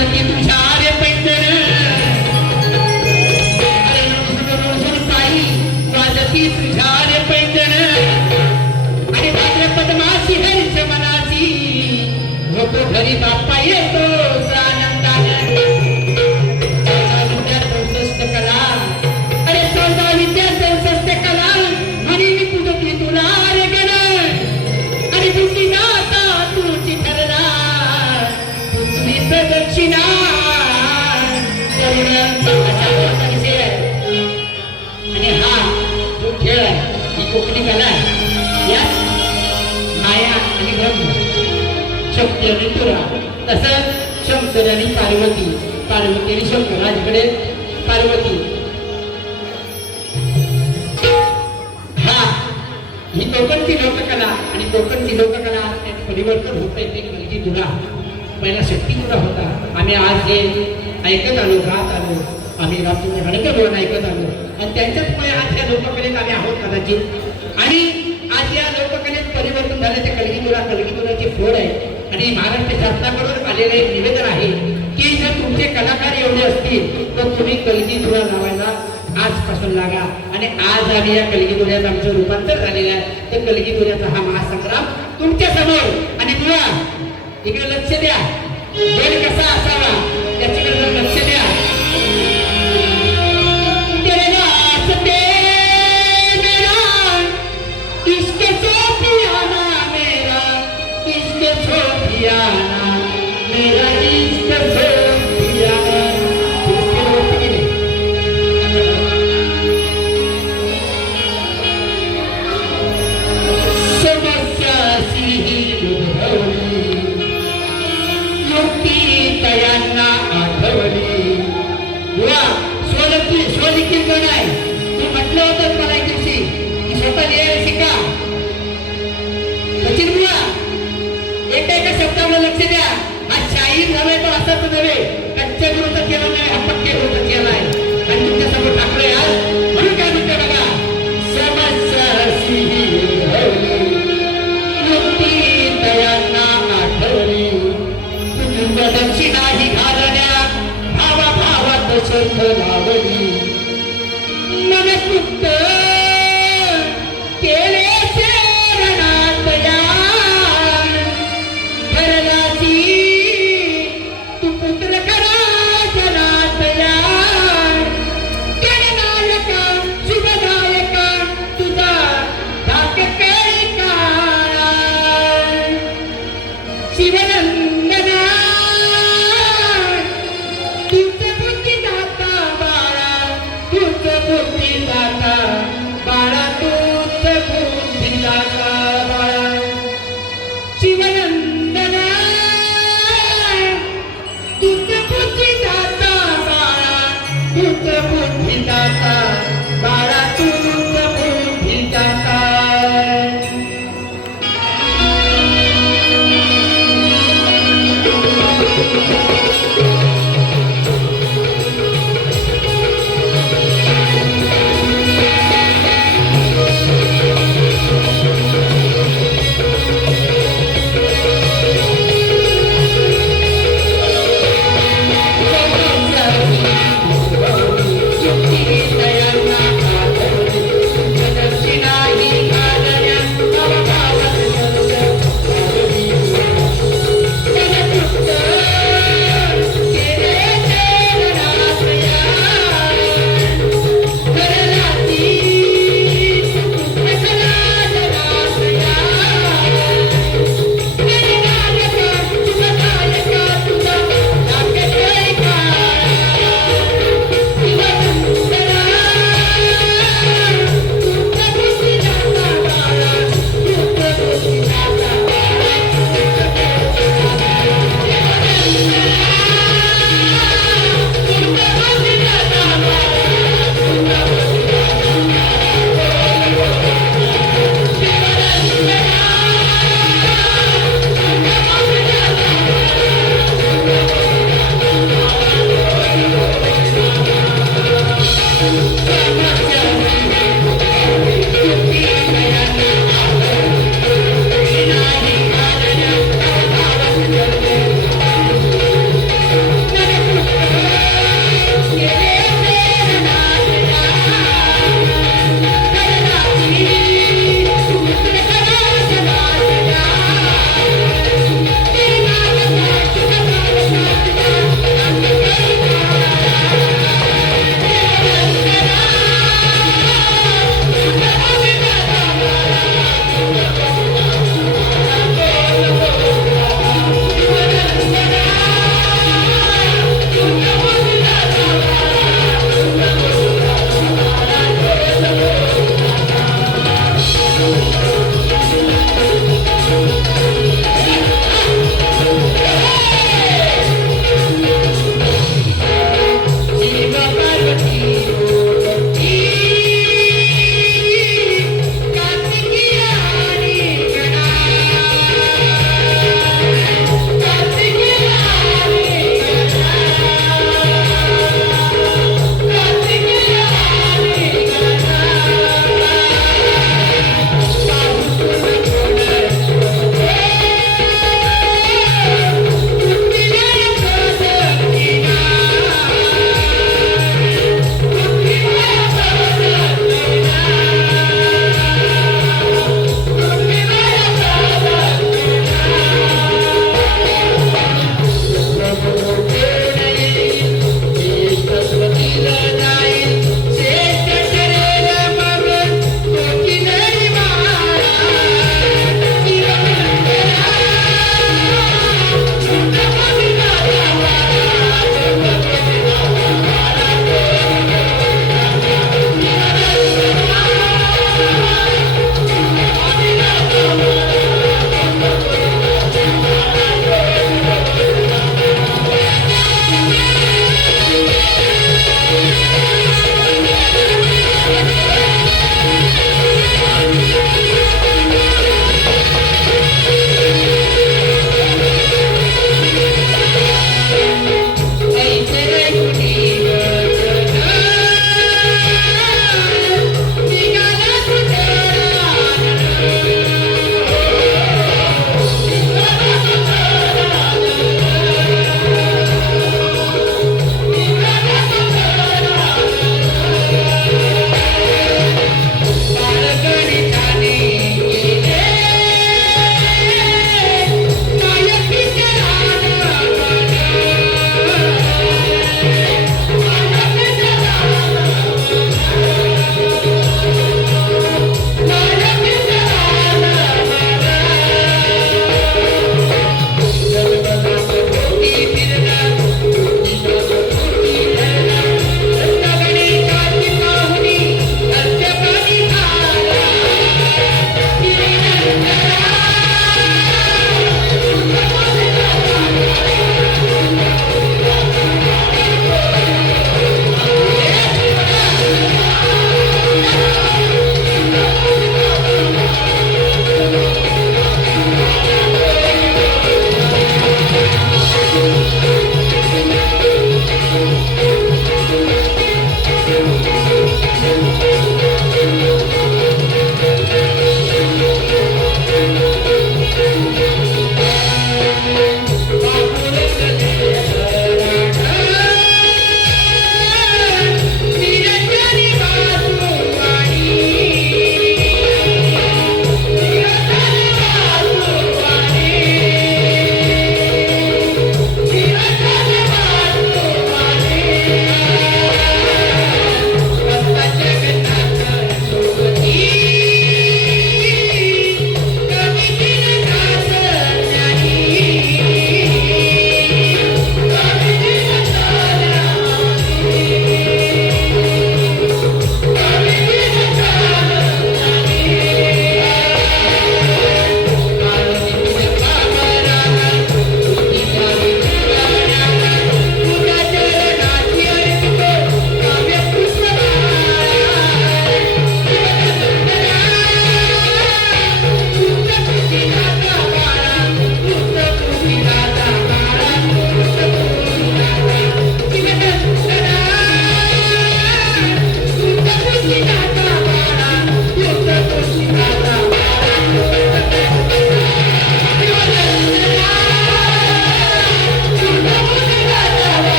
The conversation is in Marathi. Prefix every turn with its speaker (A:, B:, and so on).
A: Thank you. शक्ती आणि तुरा तसंच शंकर आणि पार्वती. पार्वती आणि शंकर. आजकडे पार्वती. हा. ही कोकणची लोककला आणि कोकणची लोककला त्यात परिवर्तन होत आहे. ते मुलगी दुरा पहिला शक्ती दुरा होता. आम्ही आज हे ऐकत आलो गात आलो. आम्ही रात्री हडकं बोलून ऐकत आलो. आणि त्यांच्याचमुळे आज या लोककलेत आम्ही आहोत कदाचित. आणि आज या लोककलेत परिवर्तन झालं. ते कलगीतुरा कलगीतुराची फोड आहे. आणि महाराष्ट्र शासनाकडून आलेलं एक निवेदन आहे की जर तुमचे कलाकार एवढे असतील तर तुम्ही कलगीतुरा लावायला आजपासून लागा. आणि आज आम्ही या कलगीतुऱ्यात आमचं रूपांतर झालेलं आहे. तर कलगीतुऱ्याचा हा महासंग्राम तुमच्यासमोर आणि मुळा इकडे लक्ष द्या. वेळ कसा असावा याच्याकडे लक्ष द्या. स्वलिखित गण आहे तू म्हटलं होतं मला एक दिवशी की स्वतः लिहायला शिका. सचिन बुवा एका एका शब्दावर लक्ष द्या. हा शाहीर झालाय तो असाच नव्हे. कच्च्या गुरुचं केला नाही हा पक्के गुरुचं केलाय आणि तुमच्यासमोर टाकलंय आज म्हणून काय म्हणते बघा? समस्यासी दक्षिणा ही घालण्या भावा भावात शंख लावली. விட்டு तुझ बुद्धी दाता बाळा तुझ बुद्धी दाता